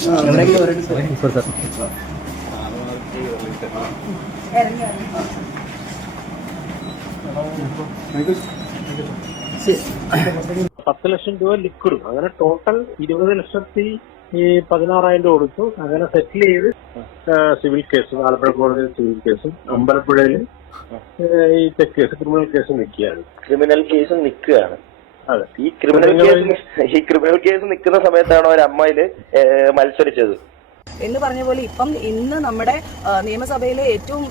10 ലക്ഷം രൂപ ലിക്വിഡും അങ്ങനെ ടോട്ടൽ 20,16,000 രൂപ കൊടുത്തു. അങ്ങനെ സെറ്റിൽ ചെയ്ത് സിവിൽ കേസ്, ആലപ്പുഴ കോടതിയിൽ സിവിൽ കേസും അമ്പലപ്പുഴയിൽ ഈ കേസ് ക്രിമിനൽ കേസും നിൽക്കുകയാണ്. ക്രിമിനൽ കേസും നിൽക്കുകയാണ്. അതെ. ഈ ക്രിമിനൽ കേസ് നിൽക്കുന്ന സമയത്താണോ ഒരു അമ്മയില് മത്സരിച്ചത് എന്ന് പറഞ്ഞ പോലെ ഇന്ന് നമ്മുടെ നിയമസഭയിലെ ഏറ്റവും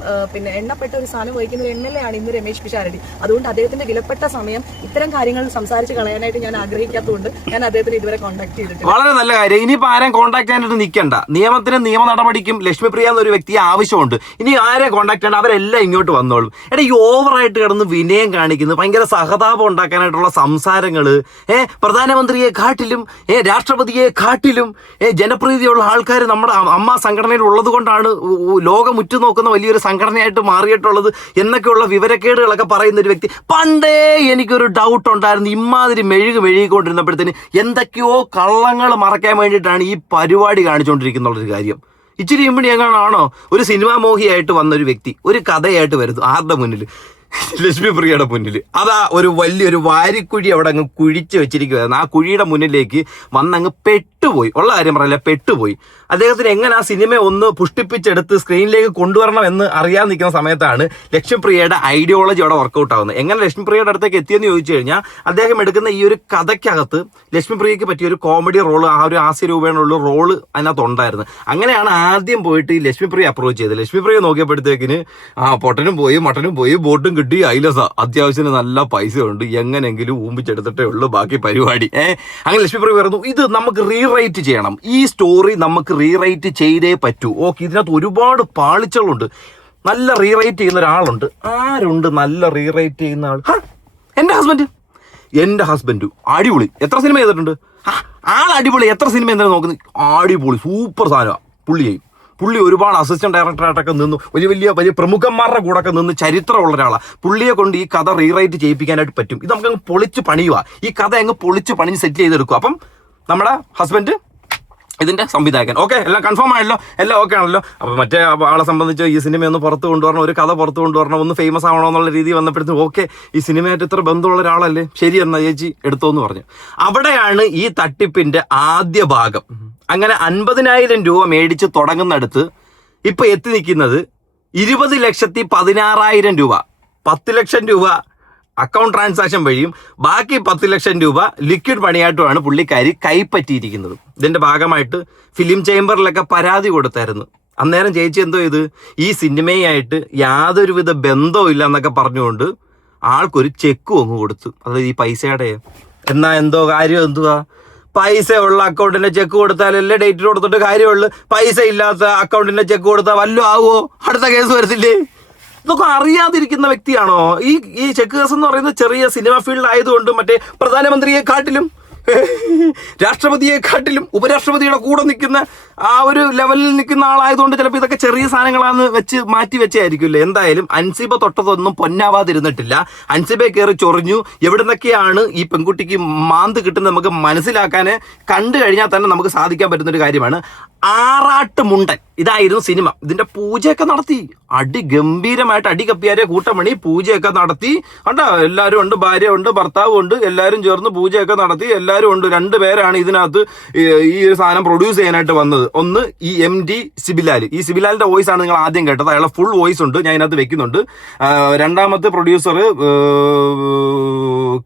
എണ്ണപ്പെട്ട ഒരു സ്ഥാനം വഹിക്കുന്ന ഒരു MLA ആണ് ഇന്ന് രമേശ് പിഷാരടി. അതുകൊണ്ട് അദ്ദേഹത്തിന്റെ വിലപ്പെട്ട സമയം ഇത്തരം കാര്യങ്ങൾ സംസാരിച്ച് കളയാനായിട്ട് ഞാൻ ആഗ്രഹിക്കാത്തതുകൊണ്ട് ഞാൻ അദ്ദേഹത്തിന് ഇതുവരെ കോൺടാക്ട് ചെയ്തിട്ടില്ല. വളരെ നല്ല കാര്യം. ഇനിയിപ്പോ ആരെയും കോൺടാക്ട് ചെയ്യാനായിട്ട് നിൽക്കണ്ട. നിയമത്തിനും നിയമ നടപടിക്കും ലക്ഷ്മിപ്രിയ എന്നൊരു വ്യക്തിയെ ആവശ്യമുണ്ട്. ഇനി ആരെ കോൺടാക്ട് ചെയ്യണ്ട, അവരെല്ലാം ഇങ്ങോട്ട് വന്നോളും. എടാ, ഈ ഓവറായിട്ട് കിടന്ന് വിനയം കാണിക്കുന്നു, ഭയങ്കര സഹതാപം ഉണ്ടാക്കാനായിട്ടുള്ള സംസാരങ്ങള്, പ്രധാനമന്ത്രിയെ കാട്ടിലും രാഷ്ട്രപതിയെ കാട്ടിലും ജനപ്രീതിയുള്ള ആൾക്കാർ നമ്മുടെ അമ്മ സംഘടനയിൽ ഉള്ളത് കൊണ്ടാണ് ലോകം ഉറ്റുനോക്കുന്ന വലിയൊരു സംഘടനയായിട്ട് മാറിയിട്ടുള്ളത് എന്നൊക്കെയുള്ള വിവരക്കേടുകളൊക്കെ പറയുന്ന ഒരു വ്യക്തി. പണ്ടേ എനിക്കൊരു ഡൗട്ട് ഉണ്ടായിരുന്നു, ഇമാതിരി മെഴുകിക്കൊണ്ടിരുന്നപ്പോഴത്തേന് എന്തൊക്കെയോ കള്ളങ്ങൾ മറയ്ക്കാൻ വേണ്ടിയിട്ടാണ് ഈ പരിപാടി കാണിച്ചുകൊണ്ടിരിക്കുന്നുള്ളൊരു കാര്യം. ഇച്ചിരി ഇമ്മിണി എങ്ങാണോ ഒരു സിനിമാ മോഹിയായിട്ട് വന്നൊരു വ്യക്തി ഒരു കഥയായിട്ട് വരുന്നു ആരുടെ മുന്നിൽ? ലക്ഷ്മിപ്രിയയുടെ മുന്നിൽ. അതാ ഒരു വലിയൊരു വാരിക്കുഴി അവിടെ അങ്ങ് കുഴിച്ച് വെച്ചിരിക്കുകയായിരുന്നു. ആ കുഴിയുടെ മുന്നിലേക്ക് വന്നങ്ങ് പെട്ടുപോയി. ഉള്ള കാര്യം പറയില്ല, പെട്ടുപോയി. അദ്ദേഹത്തിന് എങ്ങനെ ആ സിനിമ ഒന്ന് പുഷ്ടിപ്പിച്ചെടുത്ത് സ്ക്രീനിലേക്ക് കൊണ്ടുവരണം എന്ന് അറിയാൻ നിൽക്കുന്ന സമയത്താണ് ലക്ഷ്മിപ്രിയയുടെ ഐഡിയോളജി അവിടെ വർക്കൗട്ട് ആവുന്നത്. എങ്ങനെ ലക്ഷ്മിപ്രിയയുടെ അടുത്തേക്ക് എത്തിയെന്ന് ചോദിച്ചു കഴിഞ്ഞാൽ, അദ്ദേഹം എടുക്കുന്ന ഈ ഒരു കഥയ്ക്കകത്ത് ലക്ഷ്മിപ്രിയയ്ക്ക് പറ്റിയ ഒരു കോമഡി റോള്, ആ ഒരു ഹാസ്യരൂപേണുള്ള റോള് അതിനകത്ത് ഉണ്ടായിരുന്നു. അങ്ങനെയാണ് ആദ്യം പോയിട്ട് ഈ ലക്ഷ്മിപ്രിയ അപ്രോച്ച് ചെയ്തത്. ലക്ഷ്മിപ്രിയ നോക്കിയപ്പോഴത്തേക്കിന് പൊട്ടനും പോയി മട്ടനും പോയി ബോട്ടും കിട്ടി, ഐലസ അത്യാവശ്യത്തിന് നല്ല പൈസ ഉണ്ട്, എങ്ങനെങ്കിലും ഊമ്പിച്ചെടുത്തിട്ടേ ഉള്ളൂ ബാക്കി പരിപാടി. അങ്ങനെ ലക്ഷ്മിപ്രിയ പറഞ്ഞു, ഇത് നമുക്ക് റീറൈറ്റ് ചെയ്യണം, ഈ സ്റ്റോറി നമുക്ക് റീറൈറ്റ് ചെയ്തേ പറ്റൂ. ഓക്കെ, ഇതിനകത്ത് ഒരുപാട് പാളിച്ചകളുണ്ട്. നല്ല റീറൈറ്റ് ചെയ്യുന്ന ഒരാളുണ്ട്. ആരുണ്ട് നല്ല റീറൈറ്റ് ചെയ്യുന്ന ആൾ? എൻ്റെ ഹസ്ബൻഡ് അടിപൊളി. എത്ര സിനിമ ചെയ്തിട്ടുണ്ട്? ആൾ അടിപൊളി. എത്ര സിനിമ എന്തായാലും നോക്കുന്നത്? അടിപൊളി, സൂപ്പർ സാധനമാണ്. പുള്ളി ഒരുപാട് അസിസ്റ്റന്റ് ഡയറക്ടറായിട്ടൊക്കെ നിന്ന് വലിയ പ്രമുഖന്മാരുടെ കൂടെ ഒക്കെ നിന്ന് ചരിത്രമുള്ള ഒരാളാണ്. പുള്ളിയെ കൊണ്ട് ഈ കഥ റീറൈറ്റ് ചെയ്യിപ്പിക്കാനായിട്ട് പറ്റും. ഇത് നമുക്ക് അങ്ങ് പൊളിച്ച് പണിയുക. ഈ കഥ അങ്ങ് പൊളിച്ച് പണിഞ്ഞ് സെറ്റ് ചെയ്തെടുക്കുക. അപ്പം നമ്മുടെ ഹസ്ബൻഡ് ഇതിന്റെ സംവിധായകൻ. ഓക്കെ, എല്ലാം കൺഫേം ആയല്ലോ, എല്ലാം ഓക്കെ ആണല്ലോ. അപ്പൊ മറ്റേ ആളെ സംബന്ധിച്ച് ഈ സിനിമ ഒന്ന് പുറത്ത് കൊണ്ടുവരണം, ഒരു കഥ പുറത്ത് കൊണ്ടുവരണം, ഒന്ന് ഫേമസ് ആവണോ എന്നുള്ള രീതി വന്നപ്പോഴത്തേക്കും ഓക്കെ, ഈ സിനിമയായിട്ട് ഇത്ര ബന്ധമുള്ള ഒരാളല്ലേ, ശരി എന്നാ ചേച്ചി എടുത്തോന്ന് പറഞ്ഞു. അവിടെയാണ് ഈ തട്ടിപ്പിന്റെ ആദ്യ ഭാഗം. അങ്ങനെ 50,000 രൂപ മേടിച്ച് തുടങ്ങുന്നിടത്ത് ഇപ്പൊ എത്തി നിൽക്കുന്നത് 20,16,000 രൂപ. 10 ലക്ഷം രൂപ അക്കൗണ്ട് ട്രാൻസാക്ഷൻ വഴിയും ബാക്കി 10 ലക്ഷം രൂപ ലിക്വിഡ് പണിയായിട്ടുമാണ് പുള്ളിക്കാരി കൈപ്പറ്റിയിരിക്കുന്നത്. ഇതിന്റെ ഭാഗമായിട്ട് ഫിലിം ചേംബറിലൊക്കെ പരാതി കൊടുത്തായിരുന്നു. അന്നേരം ചേച്ചി എന്തോ ചെയ്ത്, ഈ സിനിമയായിട്ട് യാതൊരുവിധ ബന്ധവും ഇല്ല എന്നൊക്കെ പറഞ്ഞുകൊണ്ട് ആൾക്കൊരു ചെക്കും അങ്ങ് കൊടുത്തു. അതായത് ഈ പൈസയുടെ എന്നാ എന്തോ കാര്യം എന്തുവാ, പൈസ ഉള്ള അക്കൗണ്ടിന്റെ ചെക്ക് കൊടുത്താലല്ലേ ഡേറ്റിൽ കൊടുത്തിട്ട് കാര്യമുള്ളൂ. പൈസ ഇല്ലാത്ത അക്കൗണ്ടിന്റെ ചെക്ക് കൊടുത്താൽ വല്ലതും ആവുമോ? അടുത്ത കേസ് വരത്തില്ലേ? ഇതൊക്കെ അറിയാതിരിക്കുന്ന വ്യക്തിയാണോ? ഈ ചെക്ക് കേസ് എന്ന് പറയുന്നത് ചെറിയ സിനിമ ഫീൽഡ് ആയതുകൊണ്ട് മറ്റേ പ്രധാനമന്ത്രിയെക്കാട്ടിലും രാഷ്ട്രപതിയെക്കാട്ടിലും ഉപരാഷ്ട്രപതിയുടെ കൂടെ നിൽക്കുന്ന ആ ഒരു ലെവലിൽ നിൽക്കുന്ന ആളായതുകൊണ്ട് ചിലപ്പോൾ ഇതൊക്കെ ചെറിയ സാധനങ്ങളാന്ന് മാറ്റി വെച്ചായിരിക്കുമല്ലേ. എന്തായാലും അൻസിബ തൊട്ടതൊന്നും പൊന്നാവാതിരുന്നിട്ടില്ല. അൻസിബെ കയറി ചൊറിഞ്ഞു. എവിടെ നിന്നൊക്കെയാണ് ഈ പെൺകുട്ടിക്ക് മാന്ത് കിട്ടുന്നത് നമുക്ക് മനസ്സിലാക്കാൻ കണ്ടു കഴിഞ്ഞാൽ തന്നെ നമുക്ക് സാധിക്കാൻ പറ്റുന്നൊരു കാര്യമാണ്. ആറാട്ടുമുണ്ടൻ ഇതായിരുന്നു സിനിമ. ഇതിന്റെ പൂജയൊക്കെ നടത്തി, ഗംഭീരമായിട്ട് അടികപ്പിയാരെ കൂട്ടമണി പൂജയൊക്കെ നടത്തി. കണ്ടോ, എല്ലാവരും ഉണ്ട്, ഭാര്യ ഉണ്ട്, ഭർത്താവും ഉണ്ട്, എല്ലാവരും ചേർന്ന് പൂജയൊക്കെ നടത്തി. എല്ലാവരും ഉണ്ട്. 2 പേരാണ് ഇതിനകത്ത് ഈ ഒരു സാധനം പ്രൊഡ്യൂസ് ചെയ്യാനായിട്ട് വന്നത്. ഒന്ന് ഈ MD സിബിലാൽ. ഈ സിബിലാലിന്റെ വോയിസ് ആണ് നിങ്ങൾ ആദ്യം കേട്ടത്. അയാളെ ഫുൾ വോയിസ് ഉണ്ട്, ഞാൻ ഇതിനകത്ത് വെക്കുന്നുണ്ട്. രണ്ടാമത്തെ പ്രൊഡ്യൂസർ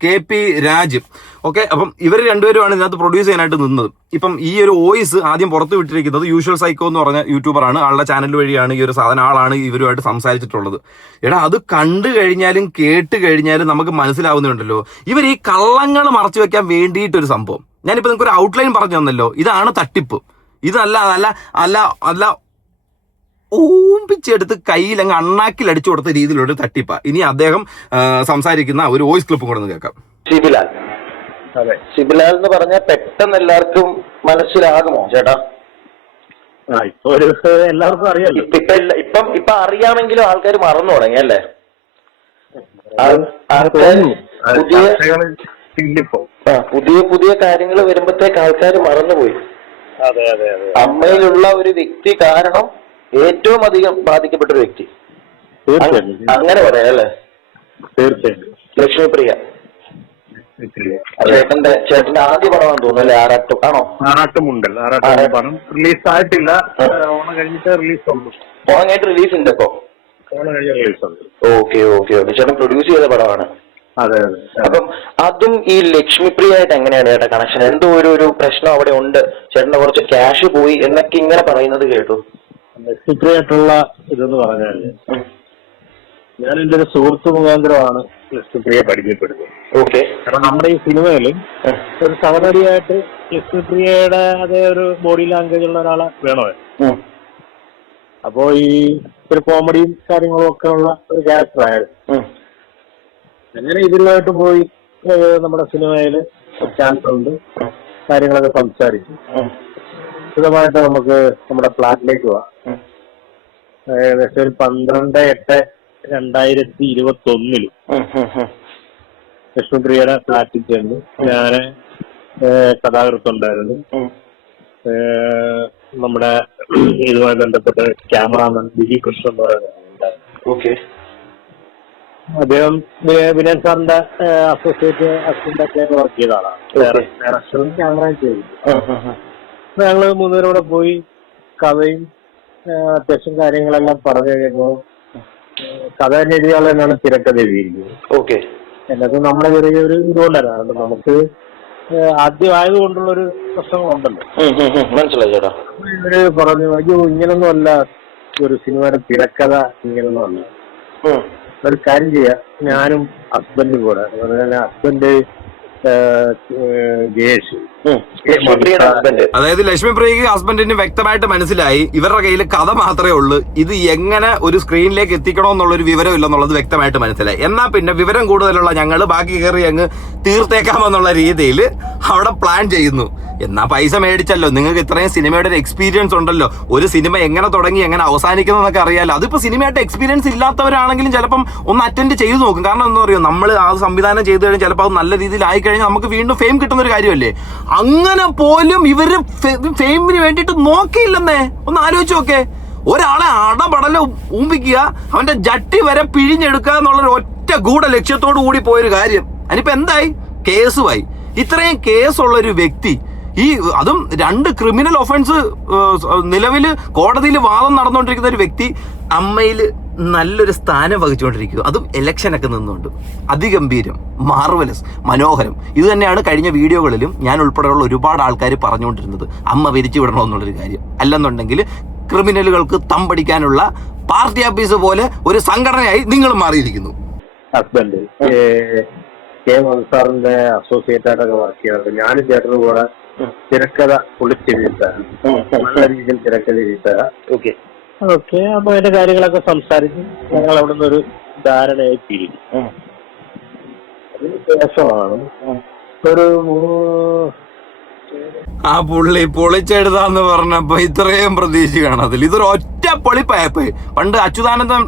KP രാജ്. ഓക്കെ, അപ്പം ഇവർ രണ്ടുപേരുമാണ് ഇതിനകത്ത് പ്രൊഡ്യൂസ് ചെയ്യാനായിട്ട് നിന്നത്. ഇപ്പം ഈ ഒരു വോയിസ് ആദ്യം പുറത്ത് വിട്ടിരിക്കുന്നത് യൂഷ്വൽ സൈക്കോ എന്ന് പറഞ്ഞ യൂട്യൂബറാണ്. ആളുടെ ചാനൽ വഴിയാണ് ഈ ഒരു സാധനം ആളാണ് ഇവരുമായിട്ട് സംസാരിച്ചിട്ടുള്ളത്. എടാ, അത് കണ്ടു കഴിഞ്ഞാലും കേട്ട് കഴിഞ്ഞാലും നമുക്ക് മനസ്സിലാവുന്നുണ്ടല്ലോ, ഇവർ ഈ കള്ളങ്ങൾ മറച്ചു വെക്കാൻ വേണ്ടിയിട്ടൊരു സംഭവം. ഞാനിപ്പോൾ നിങ്ങൾക്ക് ഒരു ഔട്ട്ലൈൻ പറഞ്ഞു തന്നല്ലോ. ഇതാണ് തട്ടിപ്പ്. ഇതല്ല ഊമ്പിച്ചെടുത്ത് കയ്യിൽ അങ്ങ് അണ്ണാക്കിൽ അടിച്ചു കൊടുത്ത രീതിയിലുള്ള തട്ടിപ്പാ. ഇനി അദ്ദേഹം സംസാരിക്കുന്ന ഒരു വോയിസ് ക്ലിപ്പും കൂടെ ഒന്ന് കേൾക്കാം. സിബിലാൽ എന്ന് പറഞ്ഞാൽ പെട്ടെന്ന് എല്ലാവർക്കും മനസ്സിലാകുമോ ചേട്ടാ? എല്ലാവർക്കും അറിയാലോ. ഇപ്പൊ അറിയാമെങ്കിലും ആൾക്കാർ മറന്നു തുടങ്ങി അല്ലേ? പുതിയ കാര്യങ്ങൾ വരുമ്പോഴത്തേക്ക് ആൾക്കാർ മറന്നുപോയി. അതെ അതെ അതെ. അമ്മയിലുള്ള ഒരു വ്യക്തി കാരണം ഏറ്റവും അധികം ബാധിക്കപ്പെട്ട ഒരു വ്യക്തി, തീർച്ചയായിട്ടും അങ്ങനെ പറയാം അല്ലേ? തീർച്ചയായിട്ടും. ലക്ഷ്മിപ്രിയ ചേട്ടന്റെ ആദ്യ പടമാണെന്ന് തോന്നുന്നു അല്ലേ? ആറാട്ടും ആണോ? ആറാട്ടുമുണ്ടൽ. ആറാട്ടും പടം റിലീസ് ആയിട്ടില്ല, ഓണം കഴിഞ്ഞിട്ട് റിലീസ് ഉണ്ട്. ഓണം കഴിഞ്ഞിട്ട് റിലീസ് ഉണ്ട് ഇപ്പൊ? ഓണം കഴിഞ്ഞ റിലീസ് ഉണ്ട്. Okay okay okay. ചേട്ടൻ പ്രൊഡ്യൂസ് ചെയ്ത പടമാണ്. അതെ അതെ. അപ്പം അതും ഈ ലക്ഷ്മിപ്രിയായിട്ട് എങ്ങനെയാണ് ചേട്ടാ കണക്ഷൻ? എന്തോ ഒരു പ്രശ്നം അവിടെ ഉണ്ട്, ചേട്ടന്റെ കുറച്ച് ക്യാഷ് പോയി എന്നൊക്കെ ഇങ്ങനെ പറയുന്നത് കേട്ടു. ലക്ഷ്മിപ്രിയായിട്ടുള്ള ഇതെന്ന് പറഞ്ഞാല്, ഞാൻ എൻ്റെ ഒരു സുഹൃത്ത് മുഖാന്തരമാണ് ലക്ഷ്മിപ്രിയ പരിചയപ്പെടുന്നത്. ഓക്കെ. കാരണം നമ്മുടെ ഈ സിനിമയിൽ ഒരു സഹനടിയായിട്ട് ലക്ഷ്മിപ്രിയയുടെ അതേ ഒരു ബോഡി ലാംഗ്വേജ് ഉള്ള ഒരാളെ വേണമായിരുന്നു. അപ്പോ ഈ ഒരു കോമഡിയും കാര്യങ്ങളും ഒക്കെ ഉള്ള ഒരു ക്യാരക്ടറായിരുന്നു. അങ്ങനെ ഇതിലുമായിട്ട് പോയി നമ്മുടെ സിനിമയിൽ ചാൻസ് ഉണ്ട്, കാര്യങ്ങളൊക്കെ സംസാരിച്ചു. വിശദമായിട്ട് നമുക്ക് നമ്മുടെ ഫ്ലാറ്റിലേക്ക് പോവാം. ഏകദേശം ഒരു 12/8/2021 ലക്ഷ്മിപ്രിയയുടെ ഫ്ലാറ്റിൽ ചെന്ന് ഞാന് കഥാകൃത്തുണ്ടായിരുന്നു. നമ്മുടെ ഇതുമായി ബന്ധപ്പെട്ട് ക്യാമറാമാൻ ബിജി കൃഷ്ണൻ എന്ന് പറയുന്നത്. അദ്ദേഹം വിനയൻ സാറിന്റെ അസോസിയേറ്റ് അസിസ്റ്റന്റ് ആയിട്ട് വർക്ക് ചെയ്ത ആളാണ്. ഡയറക്ഷനും ക്യാമറയും ചെയ്തു. ഞങ്ങള് മൂന്നുപേരോടെ പോയി കഥയും അത്യാവശ്യം കാര്യങ്ങളെല്ലാം പറഞ്ഞു കഴിഞ്ഞപ്പോ കഥ തന്നെ എഴുതിയാൽ തന്നെയാണ് തിരക്കഥ എഴുതിയിരിക്കുന്നത്. എന്നത് നമ്മുടെ ചെറിയൊരു ഇതുകൊണ്ടാണ്, നമുക്ക് ആദ്യം ആയതുകൊണ്ടുള്ളൊരു പ്രശ്നങ്ങളുണ്ടല്ലോ. ഇവര് പറഞ്ഞു, അയ്യോ ഇങ്ങനൊന്നും അല്ല ഒരു സിനിമയുടെ തിരക്കഥ, ഇങ്ങനൊന്നും അല്ല. ഒരു കാര്യം ചെയ്യാം, ഞാനും ഹസ്ബൻഡും കൂടെ, അതുപോലെ ഹസ്ബൻഡ് ജയേഷ്, അതായത് ലക്ഷ്മിപ്രിയക്ക് ഹസ്ബൻഡിന് വ്യക്തമായിട്ട് മനസ്സിലായി ഇവരുടെ കയ്യിൽ കഥ മാത്രമേ ഉള്ളൂ, ഇത് എങ്ങനെ ഒരു സ്ക്രീനിലേക്ക് എത്തിക്കണമെന്നുള്ളൊരു വിവരം ഇല്ലെന്നുള്ളത് വ്യക്തമായിട്ട് മനസ്സിലായി. എന്നാൽ പിന്നെ വിവരം കൂടുതലുള്ള ഞങ്ങൾ ബാക്കി കയറി അങ്ങ് തീർത്തേക്കാമെന്നുള്ള രീതിയിൽ അവിടെ പ്ലാൻ ചെയ്യുന്നു. എന്നാ പൈസ മേടിച്ചല്ലോ, നിങ്ങൾക്ക് ഇത്രയും സിനിമയുടെ ഒരു എക്സ്പീരിയൻസ് ഉണ്ടല്ലോ, ഒരു സിനിമ എങ്ങനെ തുടങ്ങി എങ്ങനെ അവസാനിക്കുന്നതൊക്കെ അറിയാലോ. അതിപ്പോ സിനിമയായിട്ട് എക്സ്പീരിയൻസ് ഇല്ലാത്തവരാണെങ്കിലും ചിലപ്പം ഒന്ന് അറ്റൻഡ് ചെയ്ത് നോക്കും. കാരണം എന്താ പറയുക, നമ്മൾ ആ സംവിധാനം ചെയ്ത് കഴിഞ്ഞാൽ ചിലപ്പോൾ അത് നല്ല രീതിയിൽ ആയിക്കഴിഞ്ഞാൽ നമുക്ക് വീണ്ടും ഫെയിം കിട്ടുന്ന ഒരു കാര്യമല്ലേ. അങ്ങനെ പോലും ഇവര് ഫെയിമിന് വേണ്ടിയിട്ട് നോക്കിയില്ലെന്നേ. ഒന്ന് ആലോചിച്ച് നോക്കേ, ഒരാളെ അടപടല ഊമ്പിക്കുക, അവന്റെ ജട്ടി വരെ പിഴിഞ്ഞെടുക്കുക എന്നുള്ളൊരു ഒറ്റ ഗൂഢ ലക്ഷ്യത്തോടു കൂടി പോയൊരു കാര്യം. അതിനിപ്പോ എന്തായി? കേസുമായി. ഇത്രയും കേസുള്ളൊരു വ്യക്തി, ഈ അതും 2 ക്രിമിനൽ ഒഫൻസ് നിലവിൽ കോടതിയിൽ വാദം നടന്നുകൊണ്ടിരിക്കുന്ന ഒരു വ്യക്തി അമ്മയിൽ നല്ലൊരു സ്ഥാനം വഹിച്ചുകൊണ്ടിരിക്കുക, അതും ഇലക്ഷനൊക്കെ നിന്നുകൊണ്ട്. അതിഗംഭീരം, മാർവലസ്, മനോഹരം. ഇത് തന്നെയാണ് കഴിഞ്ഞ വീഡിയോകളിലും ഞാൻ ഉൾപ്പെടെയുള്ള ഒരുപാട് ആൾക്കാർ പറഞ്ഞുകൊണ്ടിരുന്നത്, അമ്മ പിരിച്ചു വിടണമെന്നുള്ളൊരു കാര്യം. അല്ലെന്നുണ്ടെങ്കിൽ ക്രിമിനലുകൾക്ക് തമ്പടിക്കാനുള്ള പാർട്ടി ഓഫീസ് പോലെ ഒരു സംഘടനയായി നിങ്ങൾ മാറിയിരിക്കുന്നു. ഹസ്ബൻഡ് കെ സാറിന്റെ അസോസിയേറ്റ് ആയിട്ടൊക്കെ വർക്ക് ചെയ്യാറുണ്ട്. ഞാനും ചേട്ടനും കൂടെ തിരക്കഥ പൊളിച്ചെഴുതിത്തരാം, നല്ല രീതിയിൽ തിരക്കഥ എഴുതിത്തരാം. ഓക്കെ. അപ്പൊ അതിന്റെ കാര്യങ്ങളൊക്കെ സംസാരിച്ച് ഞങ്ങൾ അവിടെ നിന്ന് ഒരു ധാരണയായി പിരിക്കും. അതിന് ശേഷമാണ് ഒരു ആ പുള്ളി പൊളിച്ചെഴുതാന്ന് പറഞ്ഞപ്പോ ഇത്രയും പ്രതീക്ഷ കാണത്തില്ല. ഇതൊരു ഒറ്റ പൊളിപ്പായപ്പോ. പണ്ട് അച്യുതാനന്ദൻ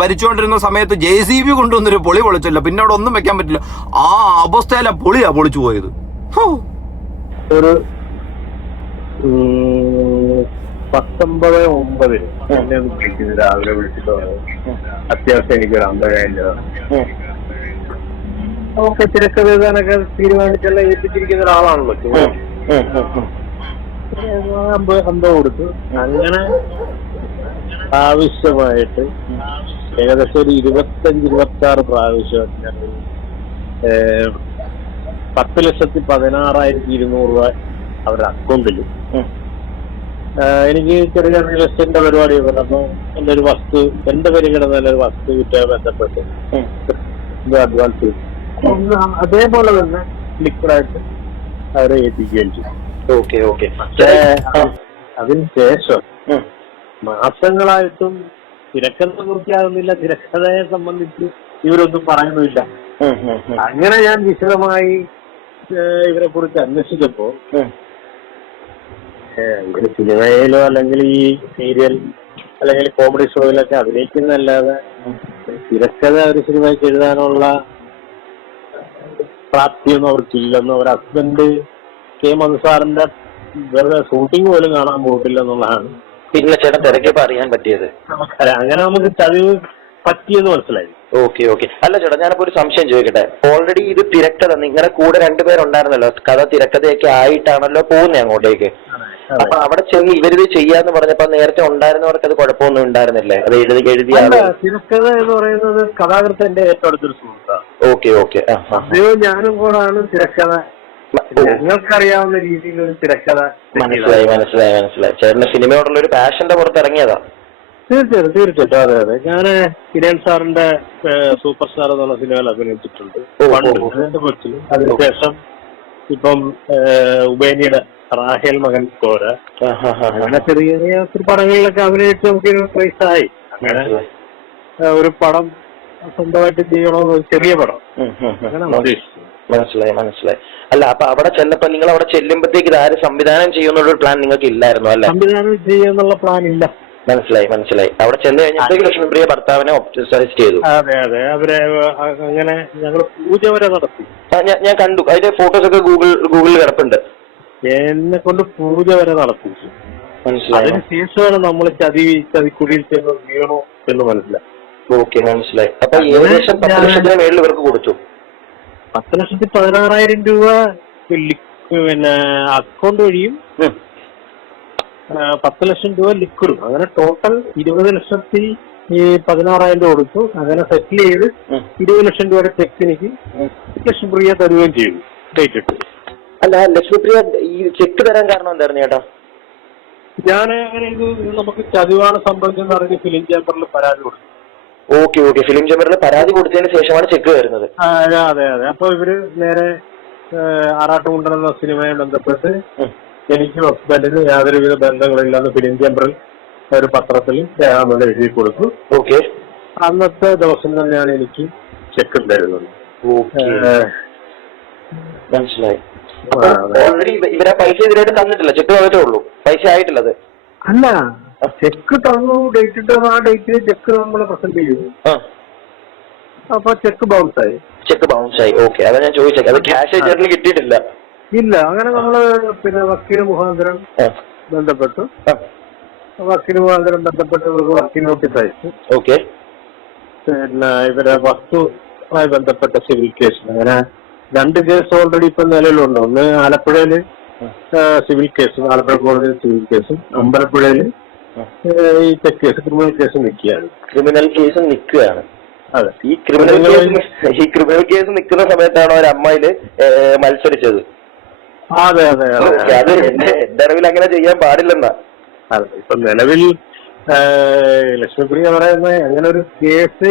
ഭരിച്ചുകൊണ്ടിരുന്ന സമയത്ത് JCB കൊണ്ടുവന്നൊരു പൊളി പൊളിച്ചല്ലോ, പിന്നെ അവിടെ ഒന്നും വെക്കാൻ പറ്റില്ല. ആ അവസ്ഥയില പൊളിയാ പൊളിച്ചു പോയത്. ഒരു 19/9 എന്നെ ഒന്ന് വിളിക്കുന്നത്, രാവിലെ വിളിച്ചിട്ട് അത്യാവശ്യം എനിക്കൊരു 50,000 രൂപ. ഓക്കെ, തിരക്കഥ എഴുതാനൊക്കെ തീരുമാനിച്ചെല്ലാം ഏൽപ്പിച്ചിരിക്കുന്ന ഒരാളാണല്ലോ. 50 കൊടുത്തു. അങ്ങനെ ആവശ്യമായിട്ട് ഏകദേശം ഒരു 25-26 പ്രാവശ്യം 10,16,200 രൂപ അവരുടെ അക്കൗണ്ടിൽ. എനിക്ക് ചെറിയ റിയൽ എസ്റ്റേറ്റിന്റെ പരിപാടി അപ്പൊ എന്റെ ഒരു വസ്തു, എന്റെ പേര് കിടന്ന ഒരു വസ്തു വിറ്റുമായി ബന്ധപ്പെട്ട് അഡ്വാൻസ് അതേപോലെ തന്നെ ലിക്വിഡായിട്ട് അവരെ ഏൽപ്പിക്കുകയും ചെയ്യും. അതിന് ശേഷം മാസങ്ങളായിട്ടും തിരക്കഥ പൂർത്തിയാകുന്നില്ല. തിരക്കഥയെ സംബന്ധിച്ച് ഇവരൊന്നും പറയുന്നില്ല. അങ്ങനെ ഞാൻ വിശദമായി ഇവരെ കുറിച്ച് അന്വേഷിച്ചപ്പോ ഇവര് സിനിമയിലോ അല്ലെങ്കിൽ ഈ സീരിയൽ അല്ലെങ്കിൽ കോമഡി ഷോയിലൊക്കെ അഭിനയിക്കുന്നല്ലാതെ തിരക്കഥ ഒരു സിനിമയ്ക്ക് എഴുതാനുള്ള പ്രാപ്തിയൊന്നും അവർക്കില്ലെന്നും, അവർ ഹസ്ബൻഡ് കെ സാറിന്റെ വെറുതെ ഷൂട്ടിംഗ് പോലും കാണാൻ പോയിട്ടില്ല എന്നുള്ളതാണ്. പിന്നെ ചേട്ടൻ തിരക്കിയപ്പോ അറിയാൻ പറ്റിയത്. അല്ല, അങ്ങനെ നമുക്ക് ചതിവ് പറ്റിയെന്ന് മനസ്സിലായി. Okay okay. അല്ല ചേട്ടാ, ഞാനിപ്പോ ഒരു സംശയം ചോദിക്കട്ടെ. ഓൾറെഡി ഇത് തിരക്കഥ നിങ്ങളുടെ കൂടെ രണ്ടുപേരുണ്ടായിരുന്നല്ലോ, കഥ തിരക്കഥയൊക്കെ ആയിട്ടാണല്ലോ പോകുന്നത് അങ്ങോട്ടേക്ക്. അപ്പൊ അവിടെ ചെന്ന് ഇവരിത് ചെയ്യാന്ന് പറഞ്ഞപ്പോ നേരത്തെ ഉണ്ടായിരുന്നവർക്ക് അത് കുഴപ്പമൊന്നും ഉണ്ടായിരുന്നില്ലേ? അത് എഴുതിയ തിരക്കഥ എന്ന് പറയുന്നത് കഥാകൃത്തിന്റെ ഏറ്റവും അടുത്തൊരു സുഹൃത്താണ്. Okay okay. അദ്ദേഹം ഞാനും കൂടാണ് തിരക്കഥ, നിങ്ങൾക്കറിയാവുന്ന രീതിയിലൊരു തിരക്കഥ. മനസ്സിലായി മനസ്സിലായി മനസ്സിലായി. ചേട്ടന് സിനിമയോടുള്ള ഒരു പാഷന്റെ പുറത്ത് ഇറങ്ങിയതാ. തീർച്ചയായിട്ടും അതെ അതെ. ഞാൻ കിരൺ സാറിന്റെ സൂപ്പർ സ്റ്റാർ എന്നുള്ള സിനിമയിൽ അഭിനയിച്ചിട്ടുണ്ട് കൊച്ചിയിൽ. അതിനുശേഷം ഇപ്പം ഉപേനിയുടെ റാഹേൽ മകൻ കോര, അങ്ങനെ ചെറിയ ചെറിയ ഒത്തിരി പടങ്ങളിലൊക്കെ അഭിനയിച്ച് നമുക്ക് പ്രൈസായി. അങ്ങനെ ഒരു പടം സ്വന്തമായിട്ട് ചെയ്യണമെന്ന്, ചെറിയ പടം അങ്ങനെ ഉദ്ദേശിച്ചു. മനസ്സിലായി മനസ്സിലായി. അല്ല, അപ്പൊ അവിടെ ചെന്നപ്പോ നിങ്ങൾ അവിടെ ചെല്ലുമ്പോഴത്തേക്ക് ഇത് ആര് സംവിധാനം ചെയ്യുന്നുള്ള പ്ലാൻ നിങ്ങൾക്ക് ഇല്ലായിരുന്നു അല്ലേ? സംവിധാനം ചെയ്യുന്നുള്ള പ്ലാൻ ഇല്ല. മനസ്സിലായി മനസ്സിലായി. അവിടെ ചെന്ന് കഴിഞ്ഞപ്പോഴേക്ക് ലക്ഷ്മിപ്രിയ ഭർത്താവിനെ സജസ്റ്റ് ചെയ്തു. അതെ അതെ, അവരെ അങ്ങനെ ഞങ്ങൾ പൂജ വരെ നടത്തി. ഞാൻ കണ്ടു, അതിന്റെ ഫോട്ടോസ് ഒക്കെ ഗൂഗിളിൽ കിടപ്പുണ്ട്. എന്നെ കൊണ്ട് പൂജ വരെ നടത്തി. മനസ്സിലായി. അതിനുശേഷമാണ് നമ്മൾ ചതിക്കുടിയിൽ ചെന്ന് വീണോ എന്ന് മനസ്സിലായി. ഓക്കെ മനസ്സിലായി. അപ്പൊ ഏകദേശം 10 ലക്ഷത്തിന് മേളിൽ ഇവർക്ക് കൊടുത്തു. 10,16,000 രൂപ പിന്നെ അക്കൗണ്ട് വഴിയും 10 ലക്ഷം രൂപ ലിക്വിഡും, അങ്ങനെ ടോട്ടൽ 20,16,000 രൂപ കൊടുത്തു. അങ്ങനെ സെറ്റിൽ ചെയ്ത് 20 ലക്ഷം രൂപയുടെ ചെക്ക് എനിക്ക് ലക്ഷ്മിപ്രിയ തരുകയും ചെയ്തു, ഡേറ്റ് ഇട്ടു. അല്ല, ലക്ഷ്മിപ്രിയ ഈ ചെക്ക് തരാൻ കാരണം എന്തായിരുന്നു ചേട്ടാ? ഞാൻ അങ്ങനെ ഇത് നമുക്ക് ചതിവാണ് സംഭവിച്ചെന്ന് അറിഞ്ഞ് ഫിലിം ചേംബറിൽ പരാതി കൊടുത്തു. Okay okay. ഫിലിം ചേംബറിൽ പരാതി കൊടുത്തതിന് ശേഷമാണ് ചെക്ക് വരുന്നത്. അതെ അതെ. അപ്പൊ ഇവര് നേരെ ആറാട്ടുമുണ്ടൻ എന്ന സിനിമയെ ബന്ധപ്പെട്ട് എനിക്കും ഹസ്ബൻഡിന് യാതൊരുവിധ ബന്ധങ്ങളില്ലാന്ന് ഫിലിം ചേംബറിൽ ഒരു പത്രത്തിൽ രേഖാമൂലം എഴുതി കൊടുത്തു. ഓക്കെ. അന്നത്തെ ദിവസം തന്നെയാണ് എനിക്ക് ചെക്ക് തരുന്നത്. മനസ്സിലായി. ഓൾറെഡി ഇവരെ പൈസ ഇതിനായിട്ട് തന്നിട്ടില്ല, ചെക്ക് തന്നിട്ടേ ഉള്ളൂ, പൈസ ആയിട്ടില്ലത്. അല്ല, ചെക്ക് തന്നു, ഡേറ്റ് ഇട്ട് ആ ഡേറ്റിൽ ചെക്ക് നമ്മൾ പ്രസന്റ് ചെയ്തു. അപ്പൊ ചെക്ക് ബൗൺസ് ആയി. ചെക്ക് ബൗൺസ് ആയി. ഓക്കെ, അതാ ഞാൻ ചോദിച്ചത്. അത് ക്യാഷ് ചേട്ടന് കിട്ടിയിട്ടില്ല? ഇല്ല. അങ്ങനെ നമ്മള് പിന്നെ വക്കീല് മുഖാന്തരം ബന്ധപ്പെട്ടു. വക്കീല് മുഖാന്തരം ബന്ധപ്പെട്ട് ഇവർക്ക് വക്കീൽ നോട്ടീസ് അയച്ചു. ഓക്കെ. പിന്നെ ഇവരെ വസ്തുമായി ബന്ധപ്പെട്ട സിവിൽ കേസ്, അങ്ങനെ 2 കേസ് ഓൾറെഡി ഇപ്പൊ നിലവിലുണ്ട്. ഒന്ന് ആലപ്പുഴയില് സിവിൽ കേസും, ആലപ്പുഴ കോടതിയിൽ സിവിൽ കേസും, അമ്പലപ്പുഴയില് ഈ കേസ് ക്രിമിനൽ കേസ് നിൽക്കുകയാണ്. ക്രിമിനൽ കേസ് നിൽക്കുകയാണ്. അതെ. ഈ ക്രിമിനൽ കേസ് നിൽക്കുന്ന സമയത്താണ് ഒരു അമ്മയില് മത്സരിച്ചത്. അതെ അതെ അതെ. അത് എന്റെ അറിവിൽ അങ്ങനെ ചെയ്യാൻ പാടില്ലെന്നാ. അതെ. ഇപ്പൊ നിലവിൽ ലക്ഷ്മിപ്രിയ പറയുന്ന അങ്ങനെ ഒരു കേസ്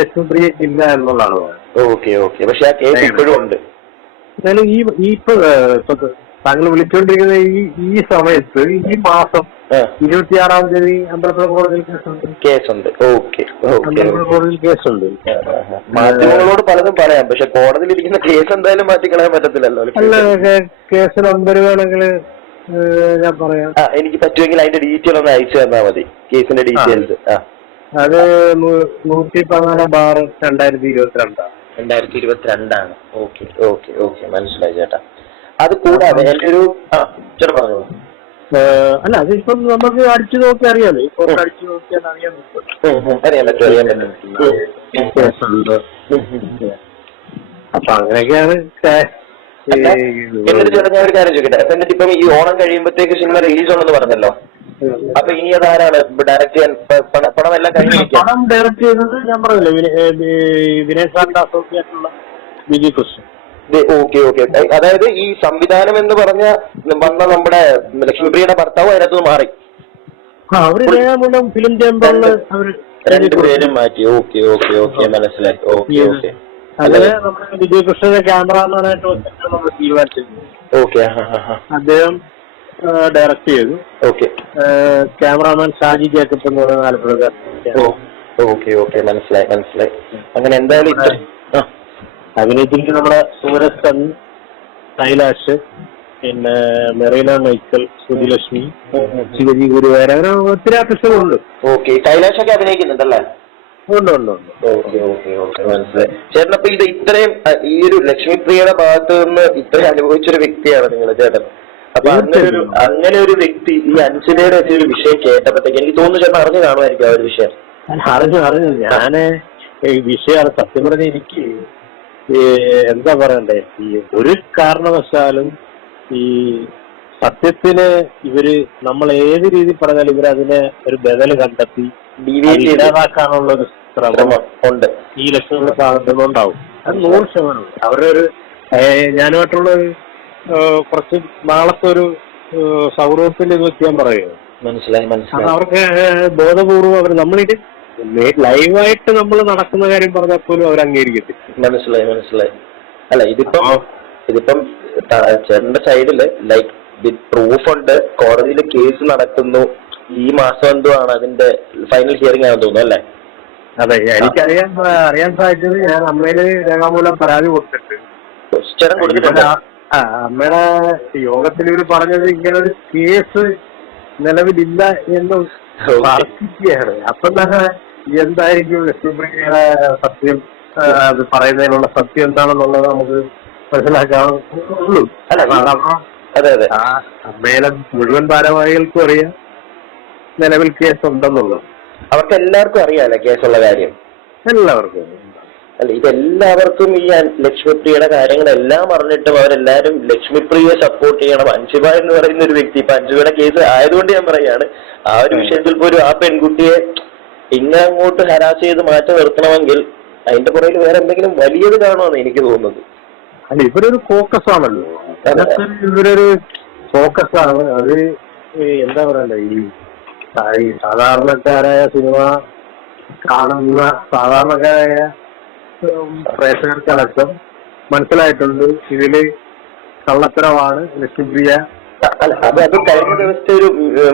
ലക്ഷ്മിപ്രിയക്ക് ഇല്ല എന്നുള്ളതാണ്. Okay okay. പക്ഷെ ആ കേസ് ഇപ്പോഴും ഉണ്ട്. എന്നാലും ഇപ്പൊ താങ്കൾ വിളിച്ചുകൊണ്ടിരിക്കുന്ന ഈ സമയത്ത് ഈ മാസം 26-ാം തീയതി അമ്പലപ്പുഴ കോടതിയിൽ കേസുണ്ട്. ഓക്കെ. അമ്പലപ്പുഴ കോടതിയിൽ കേസുണ്ട്. മാധ്യമങ്ങളോട് പലതും പറയാം, പക്ഷെ കോടതിയിൽ ഇരിക്കുന്ന കേസ് എന്തായാലും മാറ്റിക്കളയാൻ പറ്റത്തില്ലല്ലോ. അല്ല, കേസ് നമ്പർ വേണമെങ്കിൽ ഞാൻ പറയാം. എനിക്ക് പറ്റുമെങ്കിൽ അതിന്റെ ഡീറ്റെയിൽ ഒന്ന് അയച്ചു തന്നാൽ മതി, കേസിന്റെ ഡീറ്റെയിൽസ്. അത് 114/2022. 2022 ഓക്കെ ഓക്കെ ഓക്കെ. മനസ്സിലായി ചേട്ടാ. അത് കൂടാതെ എന്റെ ഒരു ചേട്ടാ പറഞ്ഞു. അല്ല, അതിപ്പം നമുക്ക് അടിച്ചു നോക്കി അറിയാലോ. ഇപ്പൊ അടിച്ചു നോക്കിയാൽ അറിയാൻ പറ്റും. അപ്പൊ അങ്ങനെയൊക്കെയാണ്. എന്നിട്ട് ചേട്ടാ ഞാൻ ഒരു കാര്യം ചോദിക്കട്ടെ. എന്നിട്ട് ഇപ്പം ഈ ഓണം കഴിയുമ്പോഴത്തേക്ക് സിനിമ റിലീസ് ഉണ്ടെന്ന് പറഞ്ഞല്ലോ. അപ്പൊ ഇനി അതാരാണ് ഡയറക്ട് ചെയ്യാൻ? പടം എല്ലാം കഴിഞ്ഞിരിക്കും. പടം ഡയറക്ട് ചെയ്തത് ഞാൻ പറഞ്ഞില്ലേ, വിനയ് സാറിന്റെ അസോസിയേറ്റുള്ള വിജയ് കൃഷ്ണൻ. Okay okay. അതായത് ഈ സംവിധാനം എന്ന് പറഞ്ഞ വന്ന നമ്മുടെ ലക്ഷ്മിപ്രിയയുടെ ഭർത്താവ് അതിനകത്ത് മാറി. അവര് രേഖാമൂലം ഫിലിം ചേംബറിൽ അവര് 2 പേരും മാറ്റി. Okay okay okay. മനസ്സിലായി. Okay okay. അങ്ങനെ നമ്മുടെ വിജയ് കൃഷ്ണനെ ക്യാമറാമാനായിട്ട് നമ്മൾ തീരുമാനിച്ചു. ഓക്കെ. അദ്ദേഹം ഡയറക്ട് ചെയ്തു. ഓക്കെ. ക്യാമറാമാൻ ഷാജി ജേക്കബ് എന്ന് പറയുന്ന ആലപ്പുഴക്കാരൻ. Okay okay. മനസ്സിലായി മനസ്സിലായി. അങ്ങനെ എന്തായാലും അഭിനയിച്ചിരിക്കുന്ന നമ്മുടെ സൂരജ്, കൈലാഷ്, പിന്നെ മെറീന മൈക്കൽ, സുധിലക്ഷ്മി, ശിവജി ഗുരുവായൂർ, അങ്ങനെ ഒത്തിരി ആർട്ടിസ്റ്റുകളുണ്ട്. ഓക്കെ. കൈലാഷൊക്കെ അഭിനയിക്കുന്നുണ്ടല്ലേ? ഉണ്ട് ഉണ്ട് ഉണ്ട്. Okay okay okay. മനസ്സിലായി. ചേട്ടനപ്പൊ ഇത് ഇത്രയും ഈ ഒരു ലക്ഷ്മിപ്രിയയുടെ ഭാഗത്ത് നിന്ന് ഇത്രയും അനുഭവിച്ചൊരു വ്യക്തിയാണ് നിങ്ങൾ ചേട്ടൻ. അപ്പൊ അങ്ങനെ ഒരു വ്യക്തി ഈ അഞ്ജനയുടെ ഒരു വിഷയം കേട്ടപ്പോഴത്തേക്ക് എനിക്ക് തോന്നുന്നു ചേട്ടൻ അറിഞ്ഞു കാണുമായിരിക്കും ആ ഒരു വിഷയം. അറിഞ്ഞു ഞാന് ഈ വിഷയമാണ് സത്യം പറഞ്ഞ എനിക്ക് എന്താ പറയണ്ടേ, ഈ ഒരു കാരണവശാലും ഈ സത്യത്തിന് ഇവര് നമ്മൾ ഏത് രീതിയിൽ പറഞ്ഞാലും ഇവരതിനെ ഒരു ബദല് കണ്ടെത്തി ഇല്ലാതാക്കാനുള്ള ഒരു ശ്രമം ഉണ്ട്. ഈ ലക്ഷങ്ങളുടെ സാധനങ്ങളുണ്ടാവും, അത് 100%. അവരുടെ ഒരു ഞാനുമായിട്ടുള്ള കുറച്ച് നാളത്തെ ഒരു സൗഹൃദത്തിന്റെ ഇത് വെച്ച് ഞാൻ പറയുന്നത് മനസ്സിലായി. അവർക്ക് ബോധപൂർവം അവർ നമ്മളിത് ലൈവായിട്ട് നമ്മൾ നടക്കുന്ന കാര്യം പറഞ്ഞാൽ പോലും അവർ അംഗീകരിക്കത്തില്ല. മനസ്സിലായി. അല്ല ഇതിപ്പം ചേട്ടന്റെ സൈഡില് ലൈക്ക് വിത്ത് പ്രൂഫ് ഉണ്ട്, കോടതിയിൽ കേസ് നടക്കുന്നു, ഈ മാസം എന്തോ ആണ് അതിന്റെ ഫൈനൽ ഹിയറിംഗ് ആണെന്ന് തോന്നുന്നു അല്ലേ? അതെ, അറിയാൻ സാധിച്ചത് ഞാൻ അമ്മയില് രേഖാമൂലം പരാതി കൊടുത്തിട്ട് അമ്മയുടെ യോഗത്തിൽ ഇവർ പറഞ്ഞത് ഇങ്ങനെ ഒരു കേസ് നിലവിലില്ല എന്ന് പ്രാർത്ഥിക്കുകയാണ്. അപ്പം തന്നെ എന്തായിരിക്കും ലക്ഷ്മിപ്രിയയുടെ സത്യം, അത് പറയുന്നതിനുള്ള സത്യം എന്താണെന്നുള്ളത് നമുക്ക് മനസ്സിലാക്കാവുള്ളൂ. അതെ അമ്മയിലെ മുഴുവൻ ഭാരവാഹികൾക്കും അറിയാം നിലവിൽ കേസ് ഉണ്ടെന്നുള്ളത്. അവർക്ക് എല്ലാവർക്കും അറിയാലോ കേസുള്ള കാര്യം, എല്ലാവർക്കും. അല്ല ഇതെല്ലാവർക്കും ഈ ലക്ഷ്മിപ്രിയയുടെ കാര്യങ്ങളെല്ലാം അറിഞ്ഞിട്ടും അവരെല്ലാരും ലക്ഷ്മിപ്രിയയെ സപ്പോർട്ട് ചെയ്യണം. അഞ്ജുബ എന്ന് പറയുന്ന ഒരു വ്യക്തി, ഇപ്പൊ അഞ്ജുബയുടെ കേസ് ആയതുകൊണ്ട് ഞാൻ പറയാണ്, ആ ഒരു വിഷയത്തിൽ പോലും ആ പെൺകുട്ടിയെ ഇങ്ങനെ അങ്ങോട്ട് ഹരാസ് ചെയ്ത് മാറ്റി നിർത്തണമെങ്കിൽ അതിന്റെ പുറകിൽ വേറെ എന്തെങ്കിലും വലിയത് കാണുമെന്ന് എനിക്ക് തോന്നുന്നത്. അല്ല, ഇവരൊരു ഫോക്കസ് ആണല്ലോ, ഇവരൊരു ഫോക്കസ് ആണ്. അത് എന്താ പറയണ്ടേ, ഈ സാധാരണക്കാരായ സിനിമ കാണുന്ന സാധാരണക്കാരായ പ്രേക്ഷകർക്കടക്കം മനസ്സിലായിട്ടുണ്ട് ഇതില് കള്ളത്തരമാണ് ലക്ഷ്മിപ്രിയ. അത് കഴിഞ്ഞ ദിവസത്തെ ഒരു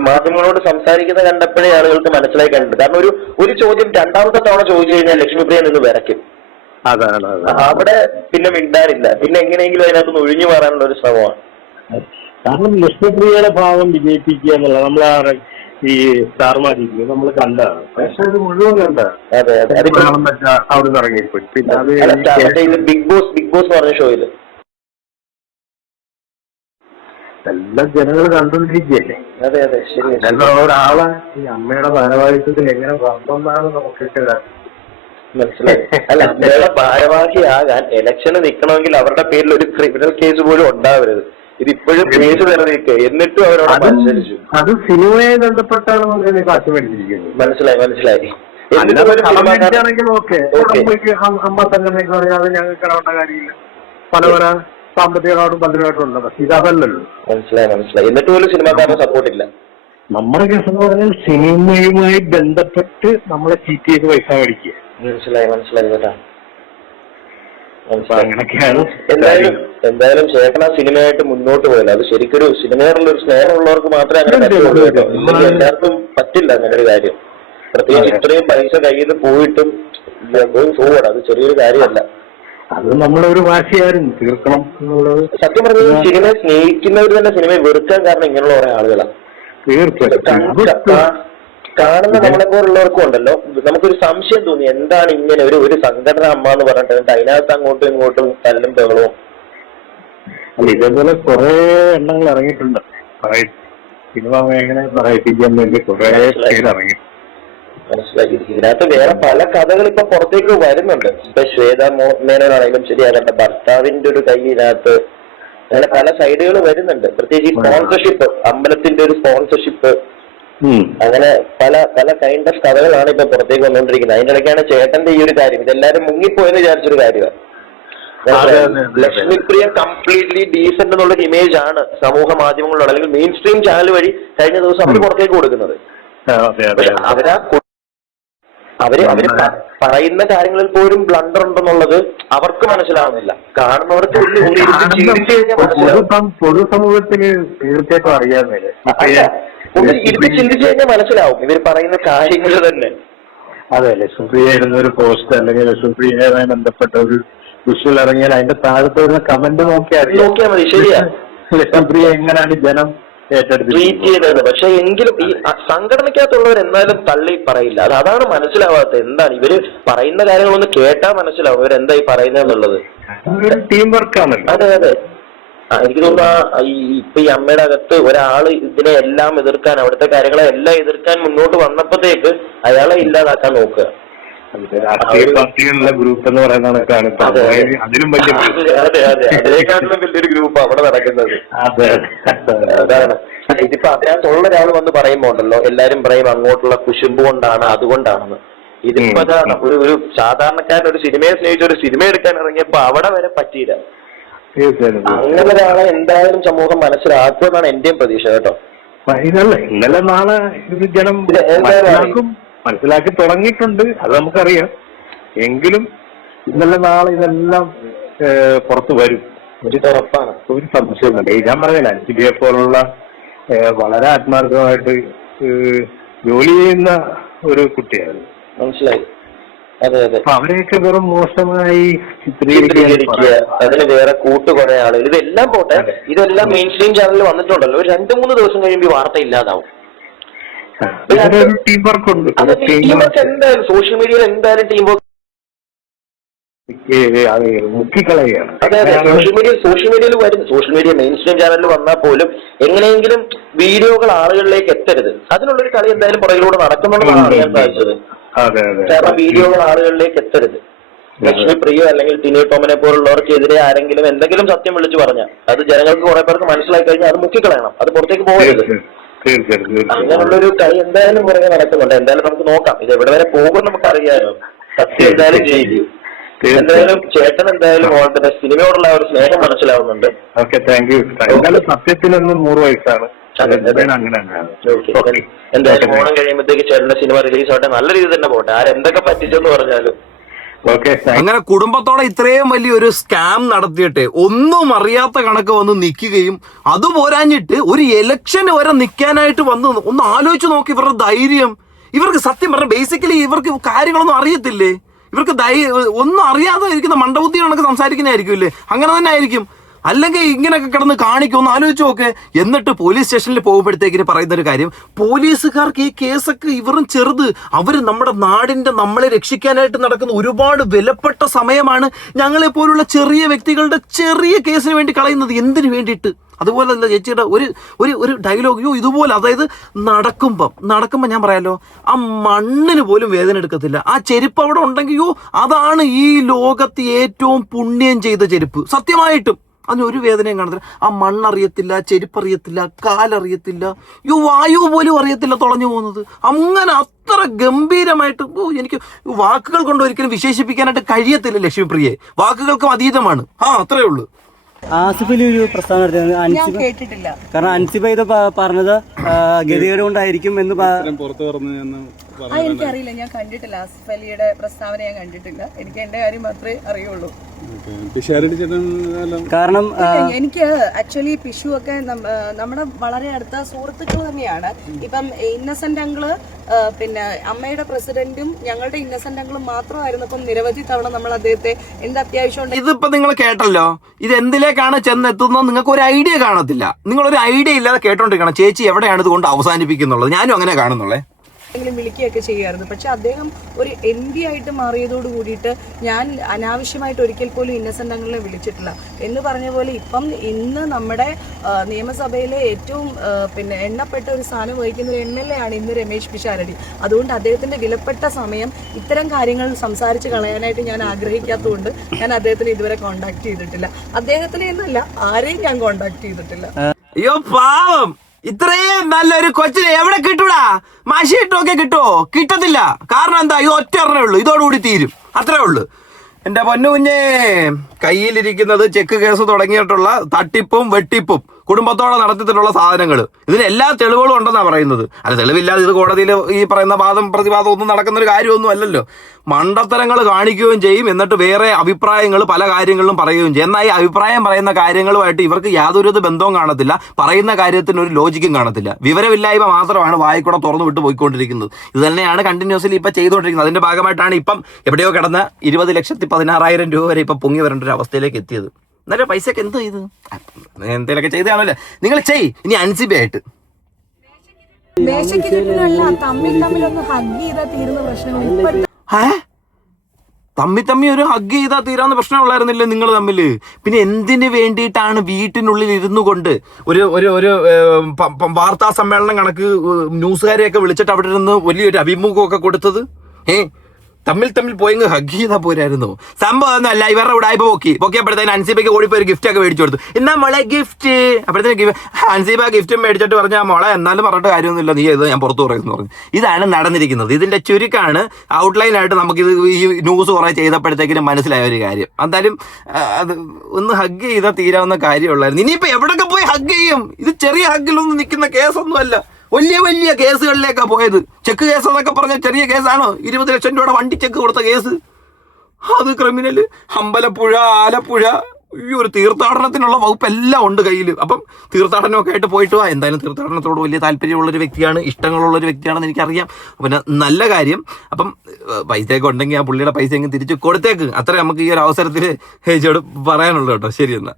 മാധ്യമങ്ങളോട് സംസാരിക്കുന്ന കണ്ടപ്പോഴേ ആളുകൾക്ക് മനസ്സിലായി കണ്ടിട്ടുണ്ട്. കാരണം ഒരു ചോദ്യം രണ്ടാമത്തെ തവണ ചോദിച്ചു കഴിഞ്ഞാൽ ലക്ഷ്മിപ്രിയ നിന്ന് വിറയ്ക്കും. അതാണ് അവിടെ പിന്നെ മിണ്ടാനില്ല, പിന്നെ എങ്ങനെയെങ്കിലും അതിനകത്ത് ഒഴിഞ്ഞു മാറാനുള്ള ഒരു ശ്രമമാണ്. കാരണം ലക്ഷ്മിപ്രിയയുടെ ഭാവം വിജയിപ്പിക്കുക എന്നുള്ള നമ്മളെ ഈ സ്റ്റാർ മാജിക്കില് നമ്മൾ കണ്ടാണ്, പക്ഷെ അത് മുഴുവൻ കണ്ടാണ്. അവിടെ നിന്ന് ഇറങ്ങിപ്പോയി. പിന്നെ അത് ബിഗ് ബോസ് പറഞ്ഞ ഷോയില് എല്ലാം ജനങ്ങൾ കണ്ടുകൊണ്ടിരിക്കുകയല്ലേ. അതെ ശരി. ഒരാളെ ഈ അമ്മയുടെ ഭാരവാഹിത്വത്തിൽ എങ്ങനെ വന്നെന്നാണ് നമുക്കൊക്കെ മനസ്സിലായി. അല്ല, അമ്മയുടെ ഭാരവാഹിയാകാൻ ഇലക്ഷന് നിൽക്കണമെങ്കിൽ അവരുടെ പേരിൽ ഒരു ക്രിമിനൽ കേസ് പോലും ഉണ്ടാവരുത്. ഇതിപ്പോഴും കേസ് നിലനിൽക്കുക, എന്നിട്ടും അവരോട് മത്സരിച്ചു. അത് സിനിമയെ ബന്ധപ്പെട്ടാണ് കാശ് മേടിച്ചിരിക്കുന്നത്. മനസ്സിലായി. അമ്മ സംഘടനയ്ക്ക് പറഞ്ഞാൽ ഞങ്ങൾക്ക് ഇടപെട്ട കാര്യമില്ല, പല സാമ്പത്തിക ഇടപാടും പലരുമായിട്ടുണ്ട്. പക്ഷെ ഇതല്ലല്ലോ. മനസ്സിലായി. എന്നിട്ട് പോലും സിനിമാക്കാരുടെ സപ്പോർട്ട് ഇല്ല. നമ്മുടെ കേസ് എന്ന് പറഞ്ഞാൽ സിനിമയുമായി ബന്ധപ്പെട്ട് നമ്മളെ ചീറ്റ് ചെയ്ത് പൈസ മേടിക്കുക. മനസ്സിലായി കേട്ടാ. അങ്ങനെയൊക്കെയാണ്. എന്തായാലും ചേട്ടൻ ആ സിനിമയായിട്ട് മുന്നോട്ട് പോയല്ലോ. അത് ശരിക്കൊരു സിനിമയോടുള്ള ഒരു സ്നേഹമുള്ളവർക്ക് മാത്രമേ അങ്ങനെ പറ്റുള്ളൂ കേട്ടോ. എല്ലാവർക്കും പറ്റില്ല അങ്ങനെ ഒരു കാര്യം. പ്രത്യേകിച്ച് ഇത്രയും പൈസ കയ്യിൽ നിന്ന് പോയിട്ടും ഗോയിങ് ഫോർവേഡ്, അത് ചെറിയൊരു കാര്യമല്ല. അത് നമ്മളൊരു വാശിയായിരുന്നു തീർക്കണം എന്നുള്ളത്. സത്യം പറഞ്ഞത് സിനിമയെ സ്നേഹിക്കുന്നവർ തന്നെ സിനിമയെ വെറുക്കാൻ കാരണം ഇങ്ങനെയുള്ള കുറെ ആളുകളാണ്. കാണുന്ന നമ്മളെ പോലുള്ളവർക്കും ഉണ്ടല്ലോ, നമുക്കൊരു സംശയം തോന്നി എന്താണ് ഇങ്ങനെ ഒരു സംഘടന അമ്മ എന്ന് പറഞ്ഞിട്ട് അതിനകത്ത് അങ്ങോട്ടും ഇങ്ങോട്ടും തല്ലും ബഹളവും. ഇതേപോലെ കുറെ എണ്ണങ്ങൾ ഇറങ്ങിയിട്ടുണ്ട് സിനിമ മേഖല പറയിപ്പിക്കാൻ വേണ്ടി കുറെ പേര് ഇറങ്ങി. മനസ്സിലാക്കി. ഇതിനകത്ത് വേറെ പല കഥകൾ ഇപ്പൊ പുറത്തേക്ക് വരുന്നുണ്ട്. ഇപ്പൊ ശ്വേത മേനോനാണെങ്കിലും ശരി, അവരുടെ ഭർത്താവിന്റെ ഒരു കൈയിനകത്ത് അങ്ങനെ പല സൈഡുകൾ വരുന്നുണ്ട്. പ്രത്യേകിച്ച് സ്പോൺസർഷിപ്പ്, അമ്പലത്തിന്റെ ഒരു സ്പോൺസർഷിപ്പ്, അങ്ങനെ പല കൈൻഡ് ഓഫ് കഥകളാണ് ഇപ്പൊ പുറത്തേക്ക് വന്നുകൊണ്ടിരിക്കുന്നത്. അതിന്റെ ഇടയ്ക്കാണ് ചേട്ടന്റെ ഈ ഒരു കാര്യം ഇതെല്ലാരും മുങ്ങിപ്പോയെന്ന് വിചാരിച്ചൊരു കാര്യമാണ്. ലക്ഷ്മിപ്രിയ കംപ്ലീറ്റ്ലി ഡീസന്റ് എന്നുള്ള ഇമേജ് ആണ് സമൂഹ മാധ്യമങ്ങളിലുള്ള അല്ലെങ്കിൽ മെയിൻ സ്ട്രീം ചാനൽ വഴി കഴിഞ്ഞ ദിവസം അവർ പുറത്തേക്ക് കൊടുക്കുന്നത്. അവര് പറയുന്ന കാര്യങ്ങളിൽ പോലും ബ്ലണ്ടർ ഉണ്ടെന്നുള്ളത് അവർക്ക് മനസ്സിലാവുന്നില്ല. കാണുന്നവർക്ക് പൊതുസമൂഹത്തിന് തീർച്ചയായിട്ടും അറിയാമെന്നില്ല. ഇരുത്തി ചിന്തിച്ചു കഴിഞ്ഞാൽ മനസ്സിലാവും ഇവർ പറയുന്ന കാര്യങ്ങൾ തന്നെ. അതെ, ലക്ഷ്മിപ്രിയ ഇടുന്ന ഒരു പോസ്റ്റ് അല്ലെങ്കിൽ ലക്ഷ്മിപ്രിയയുമായി ബന്ധപ്പെട്ട ഒരു വിഷ്വൽ ഇറങ്ങിയാൽ അതിന്റെ താഴത്ത് വരുന്ന കമന്റ് നോക്കിയാൽ മതി. ശരിയാ, ലക്ഷ്മിപ്രിയ എങ്ങനെയാണ് ജനം ട്വീറ്റ് ചെയ്തത്. പക്ഷെ എങ്കിലും ഈ സംഘടനയ്ക്കകത്തുള്ളവർ എന്തായാലും തള്ളി പറയില്ല. അതാണ് മനസ്സിലാവാത്തത്. എന്താണ് ഇവര് പറയുന്ന കാര്യങ്ങളൊന്ന് കേട്ടാൽ മനസ്സിലാവും ഇവരെന്താ ഈ പറയുന്നതെന്നുള്ളത്. ടീം വർക്കാണ്. അതെ എനിക്ക് തോന്നുന്നു ഇപ്പൊ ഈ അമ്മയുടെ അകത്ത് ഒരാള് ഇതിനെ എല്ലാം എതിർക്കാൻ, അവിടുത്തെ കാര്യങ്ങളെ എല്ലാം എതിർക്കാൻ മുന്നോട്ട് വന്നപ്പോഴത്തേക്ക് അയാളെ ഇല്ലാതാക്കാൻ നോക്കുക. രാഷ്ട്രീയ പാർട്ടികളുടെ ഗ്രൂപ്പ് എന്ന് പറയുന്നതാണ് അതിലും വലിയ അതിനേക്കാട്ടിലും വലിയൊരു ഗ്രൂപ്പ് അവിടെ നടക്കുന്നത്. അതാണ് ഇതിപ്പോ അതിനകത്തുള്ള ഒരാൾ വന്ന് പറയുമ്പോ ഉണ്ടല്ലോ, എല്ലാരും പറയും അങ്ങോട്ടുള്ള കുശുമ്പ് കൊണ്ടാണ്, അതുകൊണ്ടാണെന്ന്. ഇതിപ്പോ ഒരു സാധാരണക്കാരൻ ഒരു സിനിമയെ സ്നേഹിച്ച ഒരു സിനിമ എടുക്കാൻ ഇറങ്ങിയപ്പോ അവിടെ വരെ പറ്റിയില്ല. അങ്ങനെ ഒരാളെ എന്തായാലും സമൂഹം മനസ്സിലാക്കുമെന്നാണ് എന്റെയും പ്രതീക്ഷ കേട്ടോ. ഇന്നലെ നാളെ ഇത് ജനം മനസ്സിലാക്കി തുടങ്ങിയിട്ടുണ്ട്, അത് നമുക്കറിയാം. എങ്കിലും ഇന്നലെ നാളെ ഇതെല്ലാം പുറത്തു വരും, ഒരു ഉറപ്പാണ്, ഒരു സംശയമുണ്ട്. ഞാൻ പറഞ്ഞില്ല, അൻസിബിയെ പോലുള്ള വളരെ ആത്മാർത്ഥമായിട്ട് ജോലി ചെയ്യുന്ന ഒരു കുട്ടിയാണ്, മനസ്സിലായി. അതെ അതെ, അവരെയൊക്കെ വെറും മോശമായി ചിത്രീകരിക്കുക, അതിന് വേറെ കുറെ ആളുകൾ. ഇതെല്ലാം പോട്ടെ, ഇതെല്ലാം മെയിൻ സ്ട്രീം ചാനലിൽ വന്നിട്ടുണ്ടല്ലോ. ഒരു 2-3 ദിവസം കഴിയുമ്പോൾ വാർത്ത ഇല്ലാതാവും. ടീം വർക്ക് ഉണ്ട്, എന്തായാലും സോഷ്യൽ മീഡിയയിൽ എന്തായാലും ടീം വർക്ക് മുക്കിക്കളയാണ്. അതെ അതെ, സോഷ്യൽ മീഡിയയിൽ വരും. സോഷ്യൽ മീഡിയ മെയിൻ സ്ട്രീം ചാനലിൽ വന്നാൽ പോലും എങ്ങനെയെങ്കിലും വീഡിയോകൾ ആളുകളിലേക്ക് എത്തരുത്, അതിനുള്ളൊരു കളി എന്തായാലും പുറകിലൂടെ നടക്കുന്നുണ്ടെന്നാണ് അറിയാൻ സാധിച്ചത്. കാരണം വീഡിയോകൾ ആളുകളിലേക്ക് എത്തരുത്. ലക്ഷ്മി പ്രിയ അല്ലെങ്കിൽ ടിനി ടോമിനെ പോലുള്ളവർക്കെതിരെ ആരെങ്കിലും എന്തെങ്കിലും സത്യം വിളിച്ചു പറഞ്ഞാൽ അത് ജനങ്ങൾക്ക് കുറെ പേർക്ക് മനസ്സിലാക്കി കഴിഞ്ഞാൽ അത് മുക്കിക്കളയണം, അത് പുറത്തേക്ക് പോകരുത്. അങ്ങനെയുള്ളൊരു കളി എന്തായാലും പുറകെ നടക്കുന്നുണ്ട്. എന്തായാലും നമുക്ക് നോക്കാം, ഇത് എവിടെ വരെ പോകും നമുക്കറിയാമോ. സത്യം എന്തായാലും ജയിക്കും. എന്തായാലും ചേട്ടൻ എന്തായാലും സിനിമയോടുള്ള ഒരു സ്നേഹം മനസ്സിലാവുന്നുണ്ട്. സത്യത്തിനൊന്നും 100 വയസ്സാണ്. എന്തായാലും ഓണം കഴിയുമ്പോഴത്തേക്ക് ചേട്ടന്റെ സിനിമ റിലീസ് ആവട്ടെ, നല്ല രീതിയിൽ തന്നെ പോട്ടെ, ആരെന്തൊക്കെ പറ്റിച്ചെന്ന് പറഞ്ഞാലും. അങ്ങനെ കുടുംബത്തോടെ ഇത്രയും വലിയൊരു സ്കാം നടത്തിയിട്ട് ഒന്നും അറിയാത്ത കണക്ക് വന്ന് നിൽക്കുകയും അത് പോരാഞ്ഞിട്ട് ഒരു ഇലക്ഷന് വരെ നിൽക്കാനായിട്ട് വന്ന് ഒന്ന് ആലോചിച്ച് നോക്കി ഇവരുടെ ധൈര്യം. ഇവർക്ക് സത്യം പറഞ്ഞാൽ ബേസിക്കലി ഇവർക്ക് കാര്യങ്ങളൊന്നും അറിയത്തില്ലേ? ഇവർക്ക് ഒന്നും അറിയാതെ ഇരിക്കുന്ന മണ്ടബുദ്ധി കണക്ക് സംസാരിക്കുന്നതായിരിക്കും, അങ്ങനെ തന്നെ ആയിരിക്കും. അല്ലെങ്കിൽ ഇങ്ങനെയൊക്കെ കിടന്ന് കാണിക്കും, ഒന്ന് ആലോചിച്ച് നോക്കെ. എന്നിട്ട് പോലീസ് സ്റ്റേഷനിൽ പോകുമ്പോഴത്തേക്കിന് പറയുന്ന ഒരു കാര്യം, പോലീസുകാർക്ക് ഈ കേസൊക്കെ ഇവരും ചെറുത്, അവര് നമ്മുടെ നാടിന്റെ നമ്മളെ രക്ഷിക്കാനായിട്ട് നടക്കുന്ന ഒരുപാട് വിലപ്പെട്ട സമയമാണ് ഞങ്ങളെ പോലുള്ള ചെറിയ വ്യക്തികളുടെ ചെറിയ കേസിന് വേണ്ടി കളയുന്നത്. എന്തിനു വേണ്ടിയിട്ട്? അതുപോലെ അല്ല ചേച്ചിയുടെ ഒരു ഡയലോഗ് ഇതുപോലെ, അതായത് നടക്കുമ്പം ഞാൻ പറയാലോ, ആ മണ്ണിന് പോലും വേദന എടുക്കത്തില്ല. ആ ചെരുപ്പ് അവിടെ ഉണ്ടെങ്കിൽ അതാണ് ഈ ലോകത്ത് ഏറ്റവും പുണ്യം ചെയ്ത ചെരുപ്പ്. സത്യമായിട്ടും അതിനൊരു വേദനയും കാണത്തില്ല. ആ മണ്ണറിയത്തില്ല, ചെരുപ്പറിയത്തില്ല, കാലറിയത്തില്ല, വായു പോലും അറിയത്തില്ല തുളഞ്ഞു പോകുന്നത്. അങ്ങനെ അത്ര ഗംഭീരമായിട്ട് എനിക്ക് വാക്കുകൾ കൊണ്ട് ഒരിക്കലും വിശേഷിപ്പിക്കാനായിട്ട് കഴിയത്തില്ല ലക്ഷ്മിപ്രിയെ. വാക്കുകൾക്കും അതീതമാണ്. അത്രേ ഉള്ളൂ. ആസിഫലി ഒരു പ്രസ്താവന നടത്തിയത് കേട്ടിട്ടില്ല. കാരണം അൻസിബ ഇത് പറഞ്ഞത് ഗതികേട് കൊണ്ടായിരിക്കും എന്ന് പുറത്തു പറഞ്ഞു. എനിക്കറിയില്ല, ഞാൻ കണ്ടിട്ടില്ല. ആസിഫ് അലിയുടെ പ്രസ്താവന ഞാൻ കണ്ടിട്ടില്ല. എനിക്ക് എന്റെ കാര്യം മാത്രമേ അറിയുള്ളൂ. കാരണം എനിക്ക് ആക്ച്വലി പിഷു ഒക്കെ നമ്മുടെ വളരെ അടുത്ത സുഹൃത്തുക്കൾ തന്നെയാണ്. ഇപ്പം ഇന്നസെന്റ് അങ്കിള് പിന്നെ അമ്മയുടെ പ്രസിഡന്റും ഞങ്ങളുടെ ഇന്നസെന്റ് അങ്കിളും മാത്രമായിരുന്നപ്പം നിരവധി തവണ നമ്മൾ അദ്ദേഹത്തെ എന്ത് അത്യാവശ്യം. ഇതിപ്പോ നിങ്ങൾ കേട്ടല്ലോ, ഇത് എന്തിലേക്കാണ് ചെന്നെത്തുന്നത് നിങ്ങൾക്ക് ഒരു ഐഡിയ കാണത്തില്ല. നിങ്ങളൊരു ഐഡിയ ഇല്ലാതെ കേട്ടോണ്ടിരിക്കണം ചേച്ചി എവിടെയാണ് ഇത് കൊണ്ട് അവസാനിപ്പിക്കുന്നുള്ളത്. ഞാനും അങ്ങനെ കാണുന്നുള്ളേ. വിളിക്കുകയൊക്കെ ചെയ്യായിരുന്നു. പക്ഷെ അദ്ദേഹം ഒരു MP ആയിട്ട് മാറിയതോട് കൂടിയിട്ട് ഞാൻ അനാവശ്യമായിട്ട് ഒരിക്കൽ പോലും ഇന്നസെന്റ് അങ്കിളിനെ വിളിച്ചിട്ടില്ല. എന്ന് പറഞ്ഞ പോലെ ഇന്ന് നമ്മുടെ നിയമസഭയിലെ ഏറ്റവും എണ്ണപ്പെട്ട ഒരു സ്ഥാനം വഹിക്കുന്ന ഒരു MLA ആണ് ഇന്ന് രമേശ് പിഷാരടി. അതുകൊണ്ട് അദ്ദേഹത്തിന്റെ വിലപ്പെട്ട സമയം ഇത്തരം കാര്യങ്ങൾ സംസാരിച്ച് കളയാനായിട്ട് ഞാൻ ആഗ്രഹിക്കാത്തതുകൊണ്ട് ഞാൻ അദ്ദേഹത്തിന് ഇതുവരെ കോണ്ടാക്ട് ചെയ്തിട്ടില്ല. അദ്ദേഹത്തിനെ എന്നല്ല, ആരെയും ഞാൻ കോണ്ടാക്ട് ചെയ്തിട്ടില്ല. അയ്യോ പാവം, ഇത്രയും നല്ലൊരു കൊച്ചിനെ എവിടെ കിട്ടൂടാ? മഷിയിട്ടൊക്കെ കിട്ടുമോ? കിട്ടത്തില്ല. കാരണം എന്താ? ഇത് ഒറ്റ ഉള്ളൂ, ഇതോടുകൂടി തീരും. അത്രേ ഉള്ളൂ. എന്റെ പൊന്നു കുഞ്ഞേ, കയ്യിലിരിക്കുന്നത് ചെക്ക് കേസ് തുടങ്ങിയിട്ടുള്ള തട്ടിപ്പും വെട്ടിപ്പും കുടുംബത്തോടെ നടത്തിയിട്ടുള്ള സാധനങ്ങൾ, ഇതിന് എല്ലാ തെളിവുകളും ഉണ്ടെന്നാണ് പറയുന്നത്. അല്ല, തെളിവില്ലാതെ ഇത് കോടതിയിൽ ഈ പറയുന്ന വാദം പ്രതിവാദം ഒന്നും നടക്കുന്ന ഒരു കാര്യമൊന്നും അല്ലല്ലോ. മണ്ടത്തരങ്ങൾ കാണിക്കുകയും ചെയ്യും, എന്നിട്ട് വേറെ അഭിപ്രായങ്ങൾ പല കാര്യങ്ങളിലും പറയുകയും ചെയ്യും. എന്നാൽ ഈ അഭിപ്രായം പറയുന്ന കാര്യങ്ങളുമായിട്ട് ഇവർക്ക് യാതൊരു ബന്ധവും കാണത്തില്ല, പറയുന്ന കാര്യത്തിന് ഒരു ലോജിക്കും കാണത്തില്ല. വിവരമില്ലായ്മ മാത്രമാണ് വായിക്കൂടെ തുറന്നു വിട്ട് പോയിക്കൊണ്ടിരിക്കുന്നത്. ഇത് തന്നെയാണ് കണ്ടിന്യൂസ്ലി ഇപ്പം ചെയ്തുകൊണ്ടിരിക്കുന്നത്. അതിന്റെ ഭാഗമായിട്ടാണ് ഇപ്പം എവിടെയോ കിടന്ന 20,16,000 രൂപ വരെ ഇപ്പം പൊങ്ങി വരേണ്ട ഒരു അവസ്ഥയിലേക്ക് എത്തിയത്. നല്ല പൈസക്ക് എന്ത് ചെയ്തു? എന്തെങ്കിലുമൊക്കെ ചെയ്താണല്ലോ. നിങ്ങൾ ഇനി അൻസിബയായിട്ട് തമ്മി ഒരു ഹഗ് ചെയ്താൽ തീരാവുന്ന പ്രശ്നമുള്ളായിരുന്നില്ലേ നിങ്ങൾ തമ്മിൽ? പിന്നെ എന്തിനു വേണ്ടിയിട്ടാണ് വീട്ടിനുള്ളിൽ ഇരുന്നു കൊണ്ട് ഒരു വാർത്താ സമ്മേളനം കണക്ക് ന്യൂസുകാരെയൊക്കെ വിളിച്ചിട്ട് അവിടെ ഇരുന്ന് വലിയൊരു അഭിമുഖമൊക്കെ കൊടുത്തത്? തമ്മിൽ പോയി ഹഗ് ചെയ്താൽ പോരായിരുന്നു. സംഭവം ഒന്നുമല്ല, ഇവരുടെ ഉടായ്പ പൊക്കിയപ്പോഴത്തേന് അൻസീബയ്ക്ക് ഓടിപ്പോയി ഒരു ഗിഫ്റ്റ് ഒക്കെ മേടിച്ചു കൊടുത്തു. എന്നാ മോളെ ഗിഫ്റ്റ്. അപ്പോഴത്തേക്ക് അൻസീബ ഗിഫ്റ്റും മേടിച്ചിട്ട് പറഞ്ഞാൽ മോളെ എന്നാലും പറഞ്ഞിട്ട് കാര്യമൊന്നുമില്ല, നീ ഇത് ഞാൻ പുറത്തു പറയുമെന്ന് പറഞ്ഞു. ഇതാണ് നടന്നിരിക്കുന്നത്. ഇതിന്റെ ചുരുക്കാണ്. ഔട്ട്ലൈനായിട്ട് നമുക്കിത് ഈ ന്യൂസ് കുറെ ചെയ്തപ്പോഴത്തേക്കിനും മനസ്സിലായ ഒരു കാര്യം. എന്തായാലും അത് ഒന്ന് ഹഗ് ചെയ്താൽ തീരാവുന്ന കാര്യമുള്ളായിരുന്നു. ഇനിയിപ്പോ എവിടെയൊക്കെ പോയി ഹഗ് ചെയ്യും? ഇത് ചെറിയ ഹഗ്ഗിലൊന്നും നിൽക്കുന്ന കേസൊന്നുമല്ല, വലിയ കേസുകളിലേക്കാ പോയത്. ചെക്ക് കേസ് എന്നൊക്കെ പറഞ്ഞ ചെറിയ കേസാണോ? 20 ലക്ഷം രൂപയുടെ വണ്ടി ചെക്ക് കൊടുത്ത കേസ്, അത് ക്രിമിനൽ. അമ്പലപ്പുഴ, ആലപ്പുഴ, ഈ ഒരു തീർത്ഥാടനത്തിനുള്ള വകുപ്പ് എല്ലാം ഉണ്ട് കയ്യിൽ. അപ്പം തീർത്ഥാടനമൊക്കെ ആയിട്ട് പോയിട്ട് വാ. എന്തായാലും തീർത്ഥാടനത്തോട് വലിയ താല്പര്യമുള്ളൊരു വ്യക്തിയാണ്, ഇഷ്ടങ്ങളുള്ളൊരു വ്യക്തിയാണെന്ന് എനിക്കറിയാം. പിന്നെ നല്ല കാര്യം. അപ്പം പൈസയൊക്കെ ഉണ്ടെങ്കിൽ ആ പുള്ളിയുടെ പൈസ എങ്കിലും തിരിച്ച് കൊടുത്തേക്ക്. അത്രേ നമുക്ക് ഈ ഒരു അവസരത്തിൽ ചേച്ചോട് പറയാനുള്ളൂ കേട്ടോ. ശരി എന്നാ.